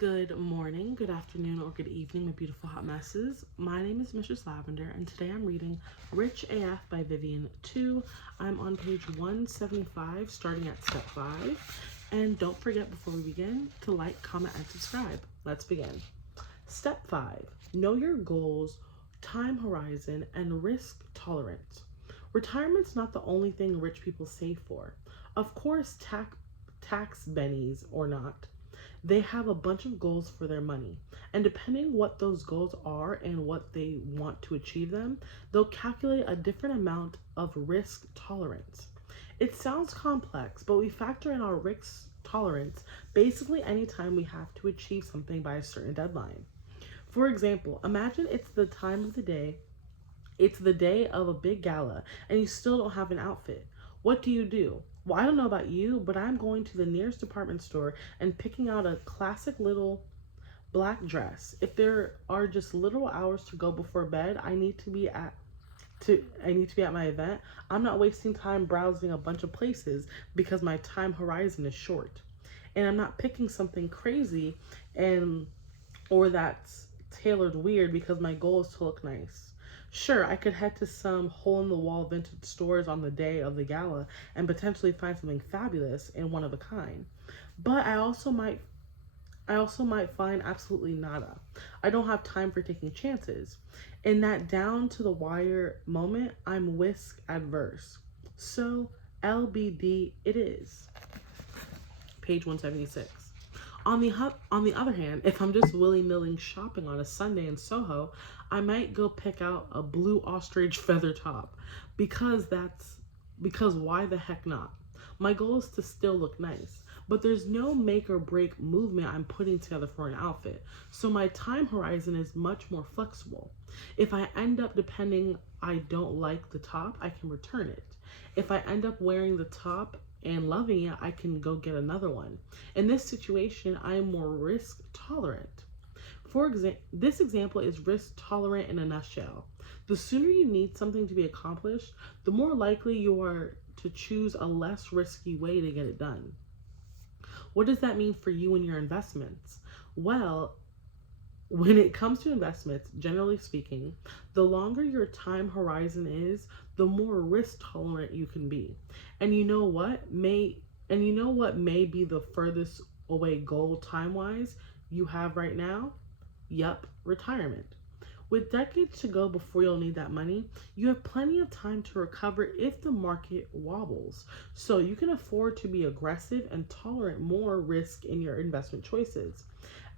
Good morning, good afternoon, or good evening, my beautiful hot messes. My name is Mistress Lavender, and today I'm reading Rich AF by Vivian 2. I'm on page 175, starting at step 5. And don't forget, before we begin, to like, comment, and subscribe. Let's begin. Step 5. Know your goals, time horizon, and risk tolerance. Retirement's not the only thing rich people save for. Of course, tax bennies or not, they have a bunch of goals for their money, and depending what those goals are and what they want to achieve them, they'll calculate a different amount of risk tolerance. It sounds complex, but we factor in our risk tolerance basically anytime we have to achieve something by a certain deadline. For example, imagine it's the day of a big gala and you still don't have an outfit. What do? Well, I don't know about you, but I'm going to the nearest department store and picking out a classic little black dress. If there are just little hours to go before bed, I need to be at my event. I'm not wasting time browsing a bunch of places because my time horizon is short. And I'm not picking something crazy or that's tailored weird because my goal is to look nice. Sure, I could head to some hole-in-the-wall vintage stores on the day of the gala and potentially find something fabulous and one of a kind. But I also might find absolutely nada. I don't have time for taking chances. In that down to the wire moment, I'm risk adverse. So LBD it is. Page 176. On the other hand, if I'm just willy-nilly shopping on a Sunday in Soho, I might go pick out a blue ostrich feather top because why the heck not? My goal is to still look nice, but there's no make or break movement I'm putting together for an outfit, so my time horizon is much more flexible. If I end up I don't like the top, I can return it. If I end up wearing the top and loving it, I can go get another one. In this situation, I am more risk tolerant. This example is risk tolerant in a nutshell. The sooner you need something to be accomplished, the more likely you are to choose a less risky way to get it done. What does that mean for you and your investments? Well, when it comes to investments, generally speaking, the longer your time horizon is, the more risk tolerant you can be. And you know what may be the furthest away goal time-wise you have right now? Yup, retirement. With decades to go before you'll need that money, you have plenty of time to recover if the market wobbles. So you can afford to be aggressive and tolerate more risk in your investment choices.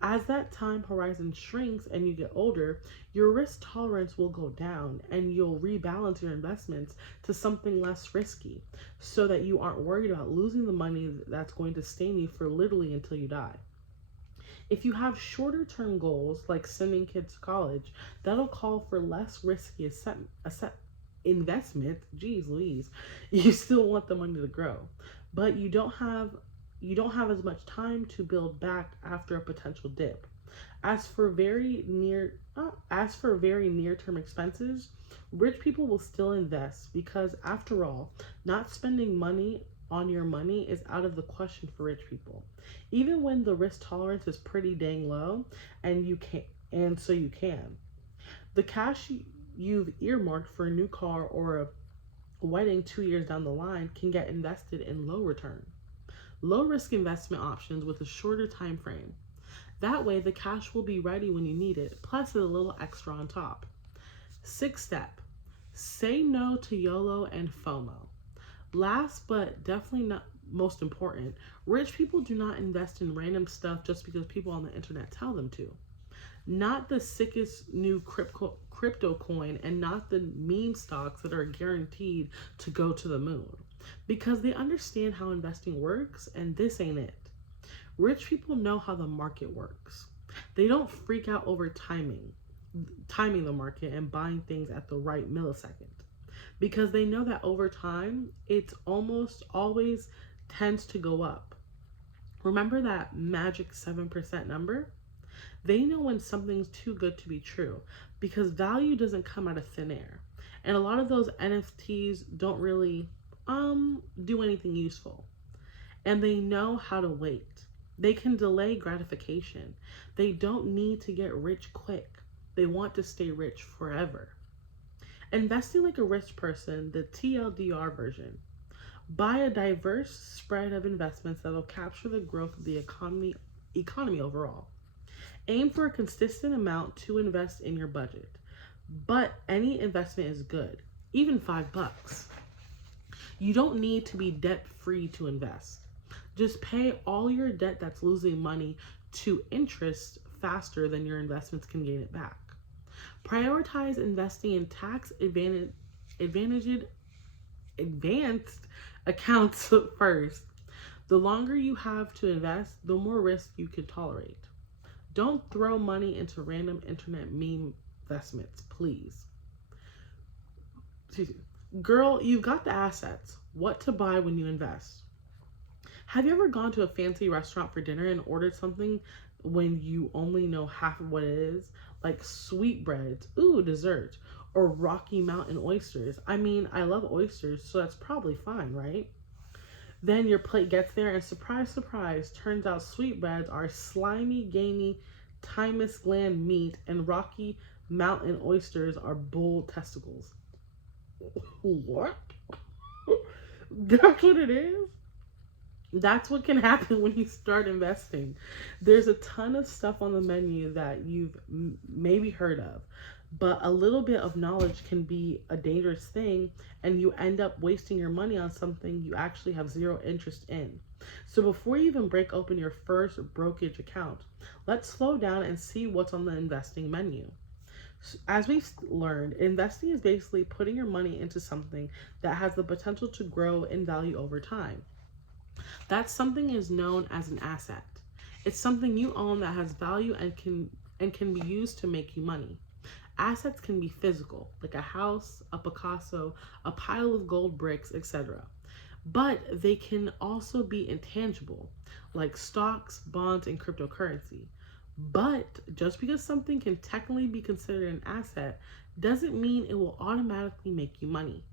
As that time horizon shrinks and you get older, your risk tolerance will go down and you'll rebalance your investments to something less risky so that you aren't worried about losing the money that's going to sustain you for literally until you die. If you have shorter term goals like sending kids to college, that'll call for less risky investment. Geez Louise, you still want the money to grow, but you don't have as much time to build back after a potential dip. As for very near term expenses, rich people will still invest because after all, not spending money on your money is out of the question for rich people. Even when the risk tolerance is pretty dang low so you can. The cash you've earmarked for a new car or a wedding 2 years down the line can get invested in low risk investment options with a shorter time frame. That way the cash will be ready when you need it, plus a little extra on top. 6th step, say no to YOLO and FOMO. Last but definitely not most important, rich people do not invest in random stuff just because people on the internet tell them to. Not the sickest new crypto coin and not the meme stocks that are guaranteed to go to the moon. Because they understand how investing works, and this ain't it. Rich people know how the market works. They don't freak out over timing the market and buying things at the right millisecond. Because they know that over time, it's almost always tends to go up. Remember that magic 7% number? They know when something's too good to be true because value doesn't come out of thin air. And a lot of those NFTs don't really do anything useful. And they know how to wait. They can delay gratification. They don't need to get rich quick. They want to stay rich forever. Investing like a rich person, the TLDR version. Buy a diverse spread of investments that will capture the growth of the economy overall. Aim for a consistent amount to invest in your budget. But any investment is good, even $5. You don't need to be debt free to invest. Just pay all your debt that's losing money to interest faster than your investments can gain it back. Prioritize investing in advantaged advanced accounts first. The longer you have to invest, the more risk you can tolerate. Don't throw money into random internet meme investments, please. Excuse me. Girl, you've got the assets. What to buy when you invest? Have you ever gone to a fancy restaurant for dinner and ordered something when you only know half of what it is? Like sweetbreads, ooh, dessert, or Rocky Mountain oysters. I mean, I love oysters, so that's probably fine, right? Then your plate gets there, and surprise, surprise, turns out sweetbreads are slimy, gamey, thymus gland meat, and Rocky Mountain oysters are bull testicles. What? That's what it is? That's what can happen when you start investing. There's a ton of stuff on the menu that you've maybe heard of, but a little bit of knowledge can be a dangerous thing, and you end up wasting your money on something you actually have zero interest in. So before you even break open your first brokerage account, let's slow down and see what's on the investing menu. As we've learned, investing is basically putting your money into something that has the potential to grow in value over time. That something is known as an asset. It's something you own that has value and can be used to make you money. Assets can be physical, like a house, a Picasso, a pile of gold bricks, etc. But they can also be intangible, like stocks, bonds, and cryptocurrency. But just because something can technically be considered an asset doesn't mean it will automatically make you money.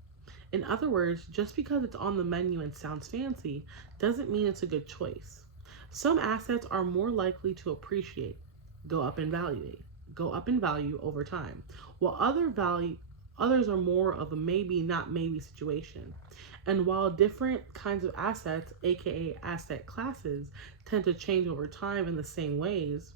In other words, just because it's on the menu and sounds fancy doesn't mean it's a good choice. Some assets are more likely to appreciate, go up in value over time, while others are more of a maybe not maybe situation. And while different kinds of assets, aka asset classes, tend to change over time in the same ways,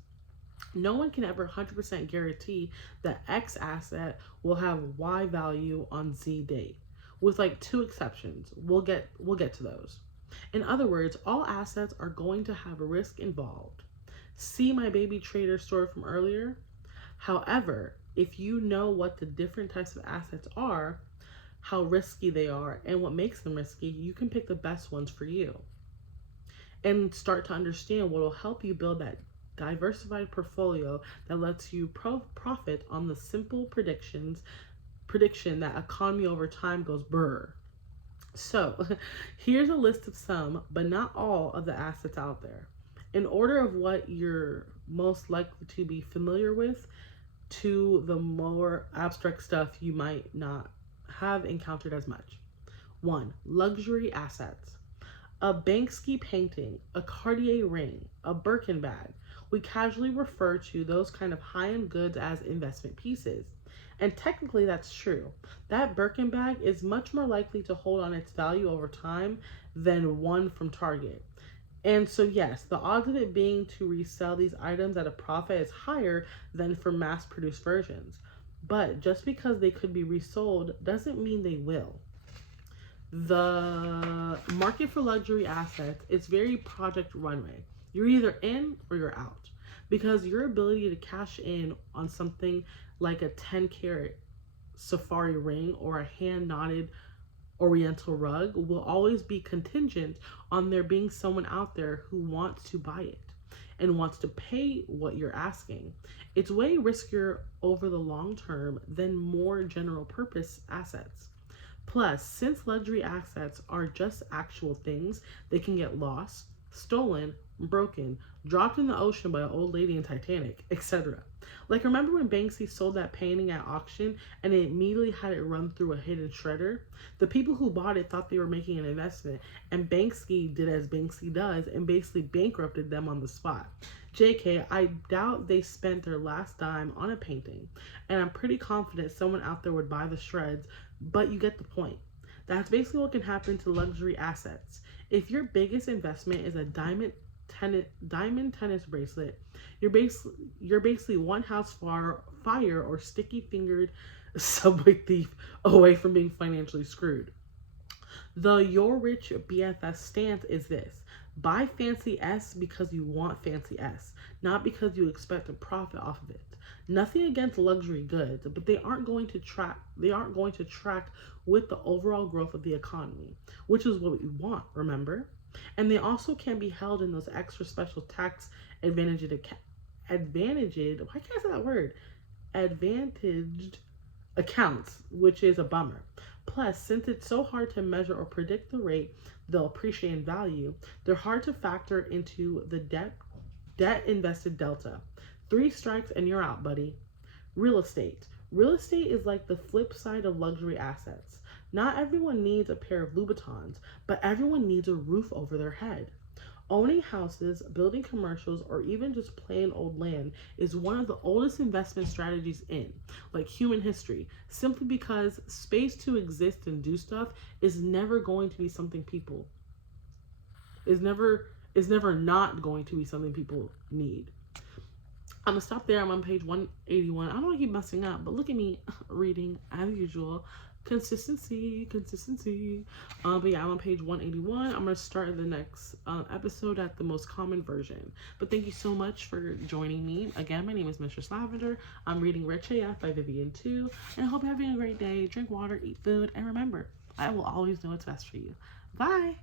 no one can ever 100% guarantee that X asset will have Y value on Z date, with like two exceptions. We'll get to those. In other words, all assets are going to have a risk involved. See my baby trader story from earlier? However, if you know what the different types of assets are, how risky they are, and what makes them risky, you can pick the best ones for you and start to understand what will help you build that diversified portfolio that lets you profit on the simple prediction that economy over time goes brr. So here's a list of some, but not all, of the assets out there, in order of what you're most likely to be familiar with to the more abstract stuff you might not have encountered as much. 1. Luxury assets. A Banksy painting, a Cartier ring, a Birkin bag. We casually refer to those kind of high-end goods as investment pieces. And technically that's true. That Birkin bag is much more likely to hold on its value over time than one from Target. And so yes, the odds of it being to resell these items at a profit is higher than for mass-produced versions. But just because they could be resold doesn't mean they will. The market for luxury assets is very project runway. You're either in or you're out, because your ability to cash in on something like a 10-carat safari ring or a hand-knotted oriental rug will always be contingent on there being someone out there who wants to buy it and wants to pay what you're asking. It's way riskier over the long term than more general purpose assets. Plus, since luxury assets are just actual things, they can get lost, stolen, broken, dropped in the ocean by an old lady in Titanic, etc. Like, remember when Banksy sold that painting at auction and it immediately had it run through a hidden shredder? The people who bought it thought they were making an investment, and Banksy did as Banksy does and basically bankrupted them on the spot. JK, I doubt they spent their last dime on a painting, and I'm pretty confident someone out there would buy the shreds, but you get the point. That's basically what can happen to luxury assets. If your biggest investment is a diamond tennis bracelet, you're basically one house fire or sticky fingered subway thief away from being financially screwed. The Your Rich BFF stance is this: buy fancy S because you want fancy S, not because you expect a profit off of it. Nothing against luxury goods, but they aren't going to track with the overall growth of the economy, which is what we want, remember? And they also can be held in those extra special tax advantaged why can't I say that word? Advantaged accounts, which is a bummer. Plus, since it's so hard to measure or predict the rate they'll appreciate in value, they're hard to factor into the debt invested delta. 3 strikes and you're out, buddy. Real estate. Real estate is like the flip side of luxury assets. Not everyone needs a pair of Louboutins, but everyone needs a roof over their head. Owning houses, building commercials, or even just plain old land is one of the oldest investment strategies in, like, human history, simply because space to exist and do stuff is never going to be something people is never not going to be something people need. I'm gonna stop there. I'm on page 181. I don't want to keep messing up, but look at me reading as usual. Consistency. But yeah, I'm on page 181. I'm gonna start the next episode at the most common version. But thank you so much for joining me. Again, my name is Mistress Lavender. I'm reading Rich AF by Vivian 2. And I hope you're having a great day. Drink water, eat food, and remember, I will always know what's best for you. Bye.